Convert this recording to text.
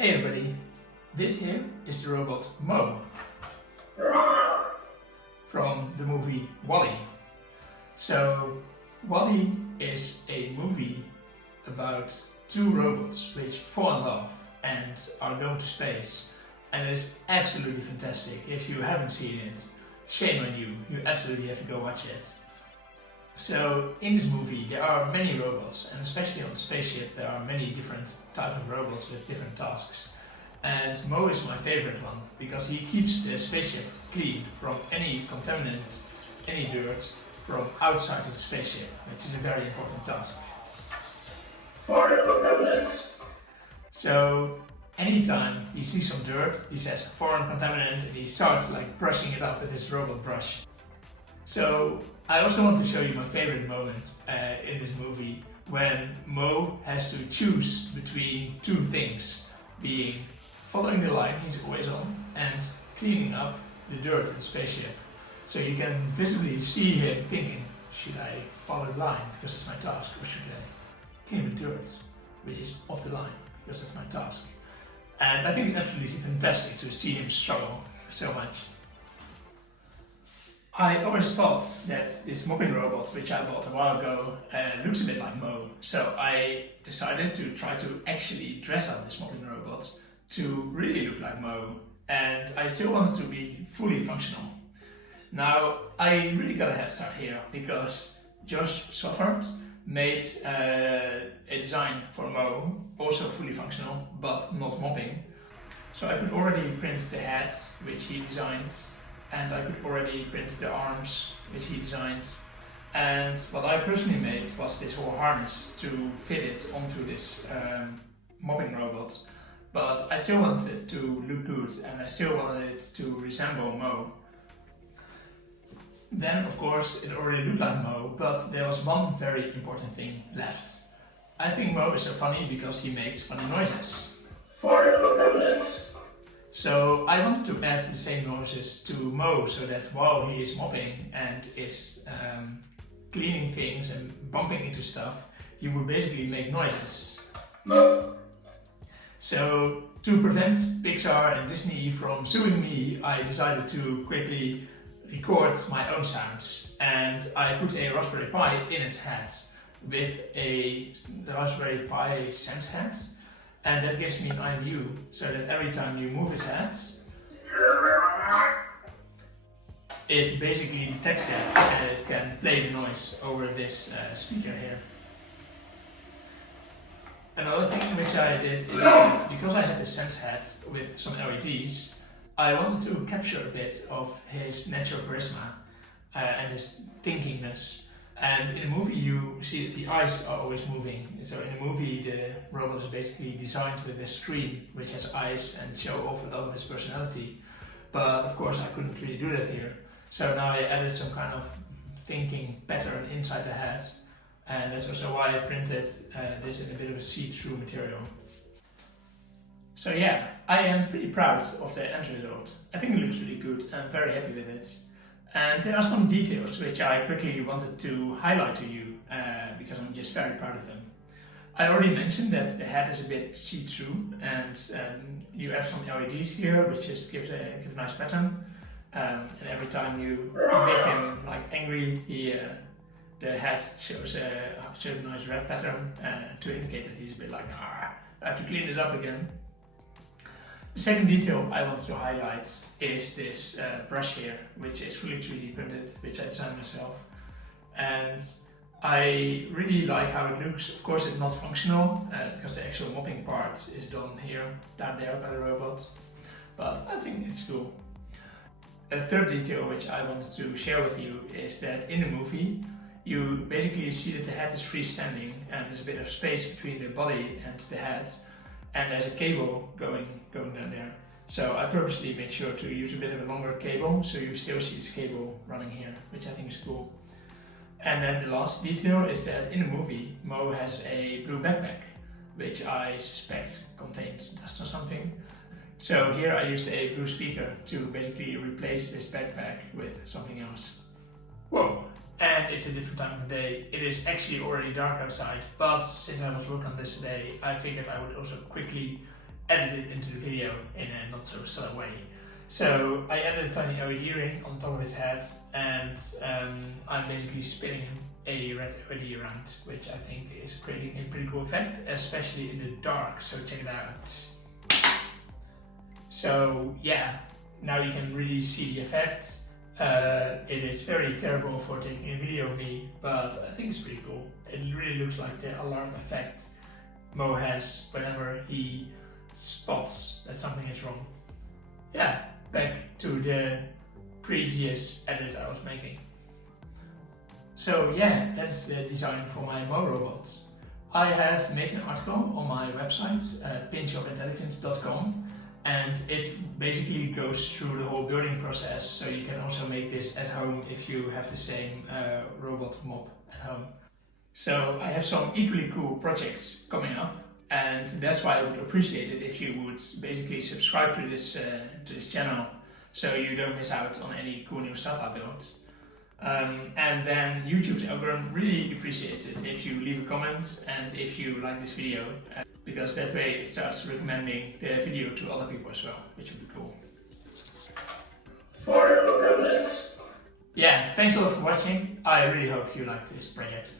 Hey everybody, this here is the robot Mo from the movie WALL-E. So WALL-E is a movie about two robots which fall in love and are going to space, and it is absolutely fantastic. If you haven't seen it, shame on you, you absolutely have to go watch it. So in this movie there are many robots, and especially on the spaceship there are many different types of robots with different tasks. And Mo is my favorite one because he keeps the spaceship clean from any contaminant, any dirt from outside of the spaceship, which is a very important task. Foreign contaminants. So anytime he sees some dirt, he says foreign contaminant, and he starts brushing it up with his robot brush. So I also want to show you my favorite moment in this movie, when Mo has to choose between two things, being following the line he's always on and cleaning up the dirt in the spaceship. So you can visibly see him thinking, should I follow the line because it's my task, or should I clean the dirt which is off the line because it's my task? And I think it's absolutely fantastic to see him struggle so much. I always thought that this mopping robot, which I bought a while ago, looks a bit like Mo. So I decided to try to actually dress up this mopping robot to really look like Mo. And I still want it to be fully functional. Now, I really got a head start here because Josh Soffert made a design for Mo, also fully functional, but not mopping. So I could already print the head, which he designed, and I could already print the arms, which he designed. And what I personally made was this whole harness to fit it onto this mopping robot. But I still wanted it to look good, and I still wanted it to resemble Mo. Then, of course, it already looked like Mo, but there was one very important thing left. I think Mo is so funny because he makes funny noises. Foreign contaminants. So I wanted to add the same noises to Mo, so that while he is mopping and is cleaning things and bumping into stuff, he would basically make noises. Mo. So to prevent Pixar and Disney from suing me, I decided to quickly record my own sounds, and I put a Raspberry Pi in its head with the Raspberry Pi Sense head. And that gives me an IMU, so that every time you move its head, it basically detects that and it can play the noise over this speaker here. Another thing which I did is that because I had the Sense head with some LEDs, I wanted to capture a bit of his natural charisma and his thinkingness. And in the movie you see that the eyes are always moving. So in the movie the robot is basically designed with a screen which has eyes and show off a lot of his personality. But of course I couldn't really do that here. So now I added some kind of thinking pattern inside the head. And that's also why I printed this in a bit of a see-through material. So yeah, I am pretty proud of the end result. I think it looks really good. I'm very happy with it. And there are some details which I quickly wanted to highlight to you because I'm just very proud of them. I already mentioned that the head is a bit see-through, and you have some LEDs here which just give a nice pattern. And every time you make him angry, the head shows a nice red pattern to indicate that he's a bit I have to clean it up again. The second detail I wanted to highlight is this brush here, which is fully 3D printed, which I designed myself. And I really like how it looks. Of course it's not functional because the actual mopping part is done here, down there by the robot. But I think it's cool. A third detail which I wanted to share with you is that in the movie you basically see that the head is freestanding and there's a bit of space between the body and the head. And there's a cable going down there. So I purposely made sure to use a bit of a longer cable, so you still see this cable running here, which I think is cool. And then the last detail is that in the movie, Mo has a blue backpack, which I suspect contains dust or something. So here I used a blue speaker to basically replace this backpack with something else. Whoa! And it's a different time of day. It is actually already dark outside, but since I was working on this today, I figured I would also quickly edit it into the video in a not so subtle way. So I added a tiny LED ring on top of his head, and I'm basically spinning a red LED around, which I think is creating a pretty cool effect, especially in the dark, so check it out. So yeah, now you can really see the effect. It is very terrible for taking a video of me, but I think it's pretty cool. It really looks like the alarm effect Mo has whenever he spots that something is wrong. Yeah, back to the previous edit I was making. So yeah, that's the design for my Mo robot. I have made an article on my website, pinchofintelligence.com, and it basically goes through the whole building process, so you can also make this at home if you have the same robot mop at home. So I have some equally cool projects coming up, and that's why I would appreciate it if you would basically subscribe to this channel, so you don't miss out on any cool new stuff I build. And then YouTube's algorithm really appreciates it if you leave a comment and if you like this video, because that way it starts recommending the video to other people as well, which would be cool. Fire propellants. Yeah, thanks a lot for watching. I really hope you liked this project.